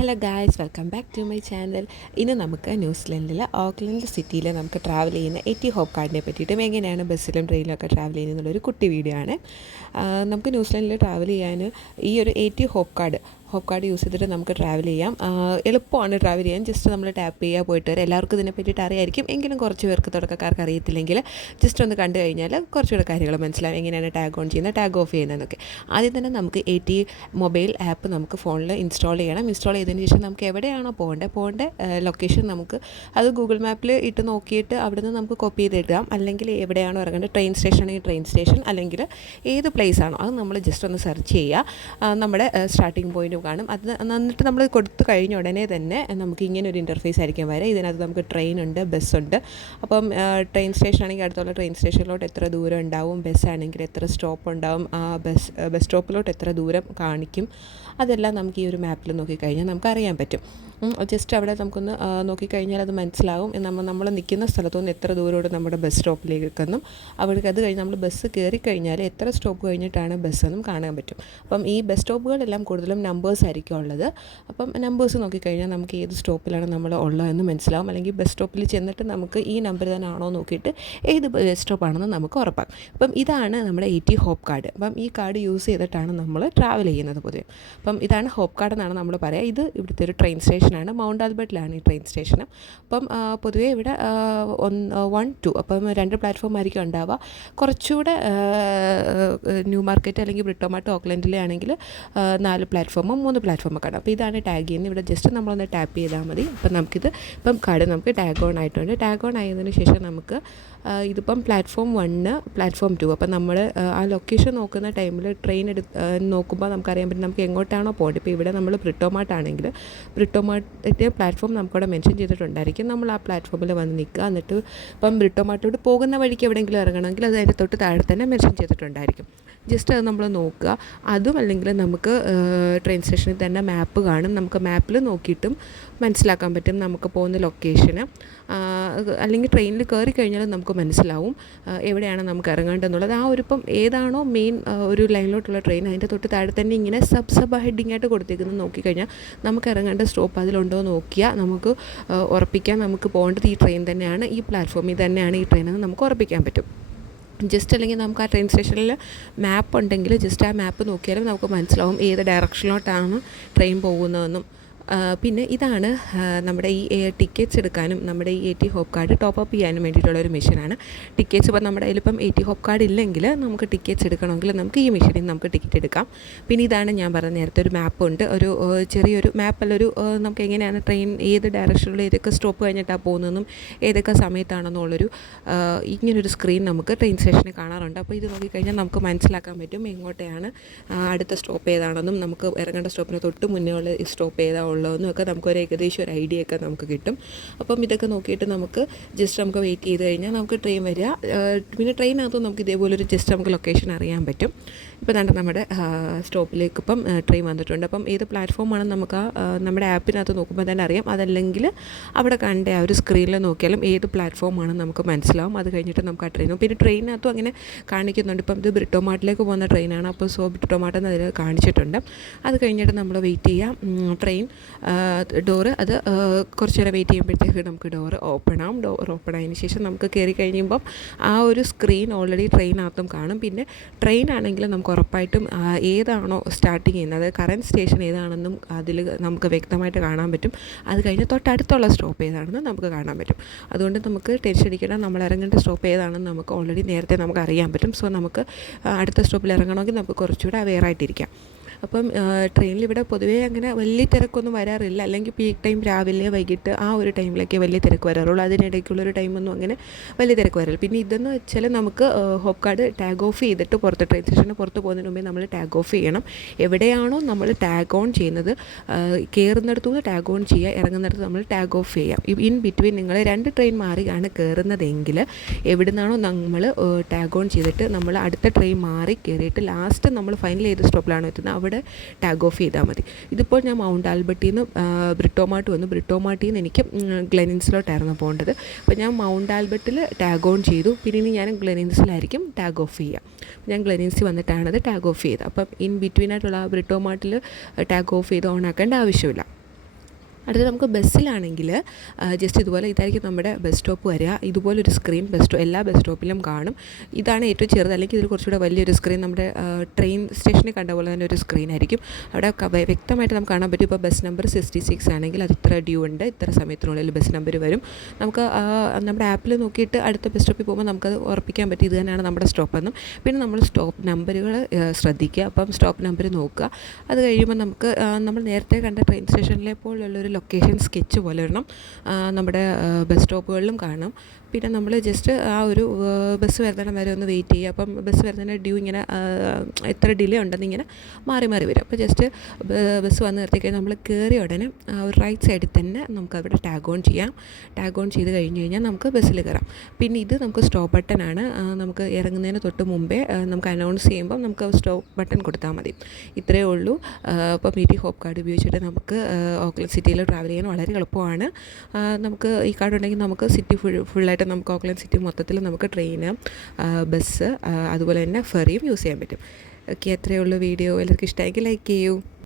Hello guys, welcome back to my channel. ഇന്ന് നമുക്ക് ന്യൂസിലൻഡിലെ Auckland സിറ്റിയിൽ നമുക്ക് ട്രാവൽ ചെയ്യുന്ന ഹോപ്പ് കാർഡിനെ പറ്റിയിട്ടും എങ്ങനെയാണ് ബസ്സിലും ട്രെയിനിലും ഒക്കെ ട്രാവൽ ചെയ്യുന്നതെന്നുള്ളൊരു കുട്ടി വീഡിയോ ആണ്. നമുക്ക് ന്യൂസിലൻഡിൽ ട്രാവൽ ചെയ്യാൻ ഈ ഒരു ഹോപ്പ് കാർഡ് യൂസ് ചെയ്തിട്ട് നമുക്ക് ട്രാവൽ ചെയ്യാം. എളുപ്പമാണ് ട്രാവൽ ചെയ്യാൻ. ജസ്റ്റ് നമ്മൾ ടാപ്പ് ചെയ്യുക, പോയിട്ട് വരാം. എല്ലാവർക്കും ഇതിനെ പറ്റിയിട്ട് അറിയായിരിക്കും. എങ്കിലും കുറച്ച് പേർക്ക് തുടക്കക്കാർക്ക് അറിയത്തില്ലെങ്കിൽ ജസ്റ്റ് ഒന്ന് കണ്ടു കഴിഞ്ഞാൽ കുറച്ചുകൂടെ കാര്യങ്ങൾ മനസ്സിലാവും, എങ്ങനെയാണ് ടാഗ് ഓൺ ചെയ്യുന്നത്, ടാഗ് ഓഫ് ചെയ്യുന്നതെന്നൊക്കെ. ആദ്യം തന്നെ നമുക്ക് മൊബൈൽ ആപ്പ് നമുക്ക് ഫോണിൽ ഇൻസ്റ്റാൾ ചെയ്യണം. ഇൻസ്റ്റാൾ ചെയ്തതിന് ശേഷം നമുക്ക് എവിടെയാണോ പോകേണ്ട ലൊക്കേഷൻ നമുക്ക് അത് ഗൂഗിൾ മാപ്പിൽ ഇട്ട് നോക്കിയിട്ട് അവിടെ നിന്ന് നമുക്ക് കോപ്പി ചെയ്തിടാം. അല്ലെങ്കിൽ എവിടെയാണോ ഇറങ്ങേണ്ടത്, ട്രെയിൻ സ്റ്റേഷൻ ആണെങ്കിൽ ട്രെയിൻ സ്റ്റേഷൻ, അല്ലെങ്കിൽ ഏത് പ്ലേസ് ആണോ അത് നമ്മൾ ജസ്റ്റ് ഒന്ന് സെർച്ച് ചെയ്യുക. നമ്മുടെ സ്റ്റാർട്ടിംഗ് പോയിന്റ് കാണും. അത് എന്നിട്ട് നമ്മൾ കൊടുത്തു കഴിഞ്ഞ ഉടനെ തന്നെ നമുക്ക് ഇങ്ങനെ ഒരു ഇൻ്റർഫേസ് ആയിരിക്കും വരെ. ഇതിനകത്ത് നമുക്ക് ട്രെയിനുണ്ട്, ബസ്സുണ്ട്. അപ്പം ട്രെയിൻ സ്റ്റേഷൻ ആണെങ്കിൽ അടുത്തുള്ള ട്രെയിൻ സ്റ്റേഷനിലോട്ട് എത്ര ദൂരം ഉണ്ടാവും, ബസ്സാണെങ്കിൽ എത്ര സ്റ്റോപ്പ് ഉണ്ടാവും, ബസ് സ്റ്റോപ്പിലോട്ട് എത്ര ദൂരം കാണിക്കും, അതെല്ലാം നമുക്ക് ഈ ഒരു മാപ്പിൽ നോക്കിക്കഴിഞ്ഞാൽ നമുക്ക് അറിയാൻ പറ്റും. ജസ്റ്റ് അവിടെ നമുക്കൊന്ന് നോക്കിക്കഴിഞ്ഞാൽ അത് മനസ്സിലാവും. നമ്മൾ നിൽക്കുന്ന സ്ഥലത്തുനിന്ന് എത്ര ദൂരോട് നമ്മുടെ ബസ് സ്റ്റോപ്പിലേക്കെന്നും അവിടേക്ക് അത് കഴിഞ്ഞ് നമ്മൾ ബസ് കയറി കഴിഞ്ഞാൽ എത്ര സ്റ്റോപ്പ് കഴിഞ്ഞിട്ടാണ് ബസ്സെന്നും കാണാൻ പറ്റും. അപ്പം ഈ ബസ് സ്റ്റോപ്പുകളെല്ലാം കൂടുതലും നമ്പേഴ്സ് ആയിരിക്കും ഉള്ളത്. അപ്പം നമ്പേഴ്സ് നോക്കിക്കഴിഞ്ഞാൽ നമുക്ക് ഏത് സ്റ്റോപ്പിലാണ് നമ്മൾ ഉള്ളതെന്ന് മനസ്സിലാവും. അല്ലെങ്കിൽ ബസ് സ്റ്റോപ്പിൽ ചെന്നിട്ട് നമുക്ക് ഈ നമ്പർ തന്നെ ആണോ നോക്കിയിട്ട് ഏത് ബസ് സ്റ്റോപ്പാണെന്ന് നമുക്ക് ഉറപ്പാക്കും. അപ്പം ഇതാണ് നമ്മുടെ ഹോപ്പ് കാർഡ്. അപ്പം ഈ കാർഡ് യൂസ് ചെയ്തിട്ടാണ് നമ്മൾ ട്രാവൽ ചെയ്യുന്നത് പൊതുവെ. അപ്പം ഇതാണ് ഹോപ്പ് കാർഡ് എന്നാണ് നമ്മൾ പറയുക. ഇത് ഇവിടുത്തെ ഒരു ട്രെയിൻ സ്റ്റേഷനാണ്. മൗണ്ട് ആൽബർട്ടിലാണ് ഈ ട്രെയിൻ സ്റ്റേഷൻ. അപ്പം പൊതുവേ ഇവിടെ 1, 2 അപ്പം 2 പ്ലാറ്റ്ഫോം ആയിരിക്കും ഉണ്ടാവുക. കുറച്ചുകൂടെ ന്യൂ മാർക്കറ്റ് അല്ലെങ്കിൽ ബ്രിട്ടോമാർട്ട് ഓക്ലൻഡിലെ ആണെങ്കിൽ 4 പ്ലാറ്റ്ഫോമും 3 പ്ലാറ്റ്ഫോമൊക്കെ ആണ്. അപ്പോൾ ഇതാണ് ടാഗ് ചെയ്യുന്നത്. ഇവിടെ ജസ്റ്റ് നമ്മളൊന്ന് ടാപ്പ് ചെയ്താൽ മതി. അപ്പം ഇപ്പം കാർഡ് നമുക്ക് ടാഗ് ഓൺ ആയിട്ടുണ്ട്. ടാഗ് ഓൺ ആയതിനു ശേഷം നമുക്ക് ഇതിപ്പം പ്ലാറ്റ്ഫോം 1, പ്ലാറ്റ്ഫോം 2. അപ്പം നമ്മൾ ആ ലൊക്കേഷൻ നോക്കുന്ന ടൈമിൽ ട്രെയിൻ നോക്കുമ്പോൾ നമുക്കറിയാൻ പറ്റും നമുക്ക് എങ്ങോട്ടാണോ പോകേണ്ടത്. ഇപ്പോൾ ഇവിടെ നമ്മൾ ബ്രിട്ടോമാർട്ടാണെങ്കിൽ ബ്രിട്ടോമാർട്ടിൻ്റെ പ്ലാറ്റ്ഫോം നമുക്കവിടെ മെൻഷൻ ചെയ്തിട്ടുണ്ടായിരിക്കും. നമ്മൾ ആ പ്ലാറ്റ്ഫോമിൽ വന്ന് നിൽക്കുക. എന്നിട്ട് ഇപ്പം ബ്രിട്ടോമാർട്ടിലോട്ട് പോകുന്ന വഴിക്ക് എവിടെയെങ്കിലും ഇറങ്ങണമെങ്കിൽ അത് അതിൻ്റെ തൊട്ട് താഴെ തന്നെ മെൻഷൻ ചെയ്തിട്ടുണ്ടായിരിക്കും. ജസ്റ്റ് അത് നമ്മൾ നോക്കുക. അതും അല്ലെങ്കിൽ നമുക്ക് ട്രെയിൻ സ്റ്റേഷനിൽ തന്നെ മാപ്പ് കാണും. നമുക്ക് മാപ്പിൽ നോക്കിയിട്ടും മനസ്സിലാക്കാൻ പറ്റും നമുക്ക് പോകുന്ന ലൊക്കേഷന്. അല്ലെങ്കിൽ ട്രെയിനിൽ കയറി കഴിഞ്ഞാൽ നമുക്ക് മനസ്സിലാവും എവിടെയാണ് നമുക്ക് ഇറങ്ങേണ്ടതെന്നുള്ളത്. ഇപ്പം ഏതാണോ മെയിൻ ഒരു ലൈനിലോട്ടുള്ള ട്രെയിൻ അതിൻ്റെ തൊട്ട് താഴെ തന്നെ ഇങ്ങനെ സബ് ഹെഡിങ് ആയിട്ട് കൊടുത്തേക്കുന്നത് നോക്കിക്കഴിഞ്ഞാൽ നമുക്ക് ഇറങ്ങേണ്ട സ്റ്റോപ്പ് അതിലുണ്ടോ നോക്കിയാൽ നമുക്ക് ഉറപ്പിക്കാൻ നമുക്ക് പോകേണ്ടത് ഈ ട്രെയിൻ തന്നെയാണ്, ഈ പ്ലാറ്റ്ഫോമിൽ തന്നെയാണ് ഈ ട്രെയിനെന്ന് നമുക്ക് ഉറപ്പിക്കാൻ പറ്റും. ജസ്റ്റ് അല്ലെങ്കിൽ നമുക്ക് ആ ട്രെയിൻ സ്റ്റേഷനിൽ മാപ്പ് ഉണ്ടെങ്കിൽ ജസ്റ്റ് ആ മാപ്പ് നോക്കിയാലും നമുക്ക് മനസ്സിലാവും ഏത് ഡയറക്ഷനിലോട്ടാണ് ട്രെയിൻ പോകുന്നതെന്നും. പിന്നെ ഇതാണ് നമ്മുടെ ഈ ടിക്കറ്റ്സ് എടുക്കാനും നമ്മുടെ ഈ ഹോപ്പ് കാർഡ് ടോപ്പപ്പ് ചെയ്യാനും വേണ്ടിയിട്ടുള്ളൊരു മെഷീനാണ്. ടിക്കറ്റ്സ് ഇപ്പോൾ നമ്മുടെ കയ്യിലിപ്പം ഹോപ്പ് കാർഡ് ഇല്ലെങ്കിൽ നമുക്ക് ടിക്കറ്റ്സ് എടുക്കണമെങ്കിൽ നമുക്ക് ഈ മെഷീനിൽ നമുക്ക് ടിക്കറ്റ് എടുക്കാം. പിന്നെ ഇതാണ് ഞാൻ പറഞ്ഞ നേരത്തെ ഒരു മാപ്പുണ്ട്. ഒരു ചെറിയൊരു മാപ്പല്ലൊരു നമുക്ക് എങ്ങനെയാണ് ട്രെയിൻ ഏത് ഡയറക്ഷനിൽ ഏതൊക്കെ സ്റ്റോപ്പ് കഴിഞ്ഞിട്ടാണ് പോകുന്നതെന്നും ഏതൊക്കെ സമയത്താണെന്നുള്ളൊരു ഇങ്ങനൊരു സ്ക്രീൻ നമുക്ക് ട്രെയിൻ സ്റ്റേഷനിൽ കാണാറുണ്ട്. അപ്പോൾ ഇത് നോക്കിക്കഴിഞ്ഞാൽ നമുക്ക് മനസ്സിലാക്കാൻ പറ്റും എങ്ങോട്ടെയാണ് അടുത്ത സ്റ്റോപ്പ് ഏതാണെന്നും നമുക്ക് ഇറങ്ങേണ്ട സ്റ്റോപ്പിന് തൊട്ട് മുന്നേ ഉള്ള സ്റ്റോപ്പ് ഏതാണുള്ളതെന്നും ഒക്കെ നമുക്കൊരു ഏകദേശം ഒരു ഐഡിയ ഒക്കെ നമുക്ക് കിട്ടും. അപ്പം ഇതൊക്കെ നോക്കിയിട്ട് നമുക്ക് ജസ്റ്റ് നമുക്ക് വെയിറ്റ് ചെയ്ത് കഴിഞ്ഞാൽ നമുക്ക് ട്രെയിൻ വരിക. പിന്നെ ട്രെയിനകത്തും നമുക്ക് ഇതേപോലൊരു ജസ്റ്റ് നമുക്ക് ലൊക്കേഷൻ അറിയാൻ പറ്റും. ഇപ്പോൾ തന്നെ നമ്മുടെ സ്റ്റോപ്പിലേക്ക് ഇപ്പം ട്രെയിൻ വന്നിട്ടുണ്ട്. അപ്പം ഏത് പ്ലാറ്റ്ഫോമാണെന്ന് നമുക്ക് നമ്മുടെ ആപ്പിനകത്ത് നോക്കുമ്പോൾ തന്നെ അറിയാം. അതല്ലെങ്കിൽ അവിടെ കണ്ട ആ ഒരു സ്ക്രീനിൽ നോക്കിയാലും ഏത് പ്ലാറ്റ്ഫോമാണെന്ന് നമുക്ക് മനസ്സിലാവും. അത് കഴിഞ്ഞിട്ട് നമുക്ക് ആ ട്രെയിനും പിന്നെ ട്രെയിനകത്തും അങ്ങനെ കാണിക്കുന്നുണ്ട്. ഇപ്പം ഇത് ബ്രിട്ടോമാർട്ടിലേക്ക് പോകുന്ന ട്രെയിനാണ്. അപ്പോൾ ബ്രിട്ടോമാർട്ടെന്ന് അതിൽ കാണിച്ചിട്ടുണ്ട്. അത് കഴിഞ്ഞിട്ട് നമ്മൾ വെയിറ്റ് ചെയ്യാം. ട്രെയിൻ ഡോറ് അത് കുറച്ച് നേരം വെയിറ്റ് ചെയ്യുമ്പോഴത്തേക്ക് നമുക്ക് ഡോറ് ഓപ്പൺ ആവും. ഡോർ ഓപ്പൺ ആയതിനു ശേഷം നമുക്ക് കയറി കഴിയുമ്പം ആ ഒരു സ്ക്രീൻ ഓൾറെഡി ട്രെയിനകത്തും കാണും. പിന്നെ ട്രെയിൻ ആണെങ്കിൽ നമുക്ക് ഉറപ്പായിട്ടും ഏതാണോ സ്റ്റാർട്ടിങ് ചെയ്യുന്നത് കറൻറ്റ് സ്റ്റേഷൻ ഏതാണെന്നും അതിൽ നമുക്ക് വ്യക്തമായിട്ട് കാണാൻ പറ്റും. അത് കഴിഞ്ഞ് തൊട്ടടുത്തുള്ള സ്റ്റോപ്പ് ഏതാണെന്ന് നമുക്ക് കാണാൻ പറ്റും. അതുകൊണ്ട് നമുക്ക് ടെൻഷൻ അടിക്കണം. നമ്മൾ ഇറങ്ങേണ്ട സ്റ്റോപ്പ് ഏതാണെന്ന് നമുക്ക് ഓൾറെഡി നേരത്തെ നമുക്ക് അറിയാൻ പറ്റും. സോ നമുക്ക് അടുത്ത സ്റ്റോപ്പിൽ ഇറങ്ങണമെങ്കിൽ നമുക്ക് കുറച്ചുകൂടെ അവെയർ ആയിട്ടിരിക്കാം. അപ്പം ട്രെയിനിൽ ഇവിടെ പൊതുവേ അങ്ങനെ വലിയ തിരക്കൊന്നും വരാറില്ല. അല്ലെങ്കിൽ പീക്ക് ടൈം രാവിലെ വൈകിട്ട് ആ ഒരു ടൈമിലൊക്കെ വലിയ തിരക്ക് വരാറുള്ളൂ. അതിനിടയ്ക്കുള്ളൊരു ടൈമൊന്നും അങ്ങനെ വലിയ തിരക്ക് വരില്ല. പിന്നെ ഇതെന്ന് വെച്ചാൽ നമുക്ക് ഹോപ്പ് കാർഡ് ടാഗ് ഓഫ് ചെയ്തിട്ട് ട്രെയിൻ സ്റ്റേഷന് പുറത്ത് പോകുന്നതിന് മുമ്പേ നമ്മൾ ടാഗ് ഓഫ് ചെയ്യണം. എവിടെയാണോ നമ്മൾ ടാഗ് ഓൺ ചെയ്യുന്നത് കയറുന്നിടത്തുനിന്ന് ടാഗ് ഓൺ ചെയ്യുക, ഇറങ്ങുന്നിടത്ത് നമ്മൾ ടാഗ് ഓഫ് ചെയ്യുക. ഇൻ ബിറ്റ്വീൻ നിങ്ങൾ 2 ട്രെയിൻ മാറിയാണ് കയറുന്നതെങ്കിൽ എവിടെ നിന്നാണോ നമ്മൾ ടാഗ് ഓൺ ചെയ്തിട്ട് നമ്മൾ അടുത്ത ട്രെയിൻ മാറി കയറിയിട്ട് ലാസ്റ്റ് നമ്മൾ ഫൈനൽ ഏത് സ്റ്റോപ്പിലാണോ എത്തുന്നത് അവിടെ ടാഗ് ഓഫ് ചെയ്താൽ മതി. ഇതിപ്പോൾ ഞാൻ മൗണ്ട് ആൽബർട്ടിൽ നിന്ന് ബ്രിട്ടോമാർട്ട് വന്നു. ബ്രിട്ടോമാർട്ടിൽ നിന്ന് എനിക്ക് ഗ്ലെനിൻസിലോട്ടായിരുന്നു പോകേണ്ടത്. അപ്പോൾ ഞാൻ മൗണ്ട് ആൽബർട്ടിൽ ടാഗ് ഓൺ ചെയ്തു. പിന്നെ ഇനി ഞാൻ ഗ്ലെനിൻസിലായിരിക്കും ടാഗ് ഓഫ് ചെയ്യുക. ഞാൻ ഗ്ലെനിൻസിൽ വന്നിട്ടാണത് ടാഗ് ഓഫ് ചെയ്തത്. അപ്പം ഇൻ ബിറ്റ്വീൻ ആയിട്ടുള്ള ബ്രിട്ടോമാർട്ടിൽ ടാഗ് ഓഫ് ചെയ്ത് ഓൺ ആക്കേണ്ട ആവശ്യമില്ല. അടുത്തത് നമുക്ക് ബസ്സിലാണെങ്കിൽ ജസ്റ്റ് ഇതുപോലെ ഇതായിരിക്കും നമ്മുടെ ബസ് സ്റ്റോപ്പ് വരിക. ഇതുപോലൊരു സ്ക്രീൻ എല്ലാ ബസ് സ്റ്റോപ്പിലും കാണും. ഇതാണ് ഏറ്റവും ചെറുത്, അല്ലെങ്കിൽ ഇതിൽ കുറച്ചുകൂടെ വലിയൊരു സ്ക്രീൻ നമ്മുടെ ട്രെയിൻ സ്റ്റേഷനിൽ കണ്ട പോലെ തന്നെ ഒരു സ്ക്രീൻ ആയിരിക്കും. അവിടെ വ്യക്തമായിട്ട് നമുക്ക് കാണാൻ പറ്റും. ഇപ്പോൾ ബസ് നമ്പർ 66 ആണെങ്കിൽ അത് ഇത്ര ഡ്യൂ ഉണ്ട്, ഇത്ര സമയത്തിനുള്ളിൽ ബസ് നമ്പർ വരും. നമുക്ക് നമ്മുടെ ആപ്പിൽ നോക്കിയിട്ട് അടുത്ത ബസ് സ്റ്റോപ്പിൽ പോകുമ്പോൾ നമുക്കത് ഉറപ്പിക്കാൻ പറ്റും ഇത് തന്നെയാണ് നമ്മുടെ സ്റ്റോപ്പെന്നും. പിന്നെ നമ്മൾ സ്റ്റോപ്പ് നമ്പറുകൾ ശ്രദ്ധിക്കുക. അപ്പം സ്റ്റോപ്പ് നമ്പർ നോക്കുക. അത് കഴിയുമ്പോൾ നമുക്ക് നമ്മൾ നേരത്തെ കണ്ട ട്രെയിൻ സ്റ്റേഷനിലെ പോലുള്ളൊരു ലൊക്കേഷൻ സ്കെച്ച് പോലെ ഒരെണ്ണം നമ്മുടെ ബസ് സ്റ്റോപ്പുകളിലും കാണാം. പിന്നെ നമ്മൾ ജസ്റ്റ് ആ ഒരു ബസ് വരുന്നിടം വരെ ഒന്ന് വെയിറ്റ് ചെയ്യുക. അപ്പം ബസ് വരുന്നതിൻ്റെ ഡ്യൂ ഇങ്ങനെ എത്ര ഡിലേ ഉണ്ടെന്ന് ഇങ്ങനെ മാറി മാറി വരും. അപ്പോൾ ജസ്റ്റ് ബസ് വന്ന് നിർത്തിക്കഴിഞ്ഞാൽ നമ്മൾ കയറിയ ഉടനെ ഒരു റൈറ്റ് സൈഡിൽ തന്നെ നമുക്കവിടെ ടാഗ് ഓൺ ചെയ്യാം. ടാഗ് ഓൺ ചെയ്ത് കഴിഞ്ഞ് കഴിഞ്ഞാൽ നമുക്ക് ബസ്സിൽ കയറാം. പിന്നെ ഇത് നമുക്ക് സ്റ്റോപ്പ് ബട്ടനാണ്. നമുക്ക് ഇറങ്ങുന്നതിന് തൊട്ട് മുമ്പേ നമുക്ക് അനൗൺസ് ചെയ്യുമ്പോൾ നമുക്ക് സ്റ്റോപ്പ് ബട്ടൺ കൊടുത്താൽ മതി. ഇത്രയേ ഉള്ളൂ. അപ്പോൾ ET ഹോപ്പ് കാർഡ് ഉപയോഗിച്ചിട്ട് നമുക്ക് ഓക്ലൻഡ് സിറ്റിയിൽ ട്രാവൽ ചെയ്യാൻ വളരെ എളുപ്പമാണ്. നമുക്ക് ഈ കാർഡ് ഉണ്ടെങ്കിൽ നമുക്ക് സിറ്റി ഫുള്ളായിട്ട് നമുക്ക് ഓക്ലൻഡ് സിറ്റി മൊത്തത്തിൽ നമുക്ക് ട്രെയിന്, ബസ്, അതുപോലെ തന്നെ ഫെറിയും യൂസ് ചെയ്യാൻ പറ്റും. ഓക്കെ, അത്രയേ ഉള്ളൂ വീഡിയോ. എല്ലാവർക്കും ഇഷ്ടമായെങ്കിൽ ലൈക്ക് ചെയ്യൂ.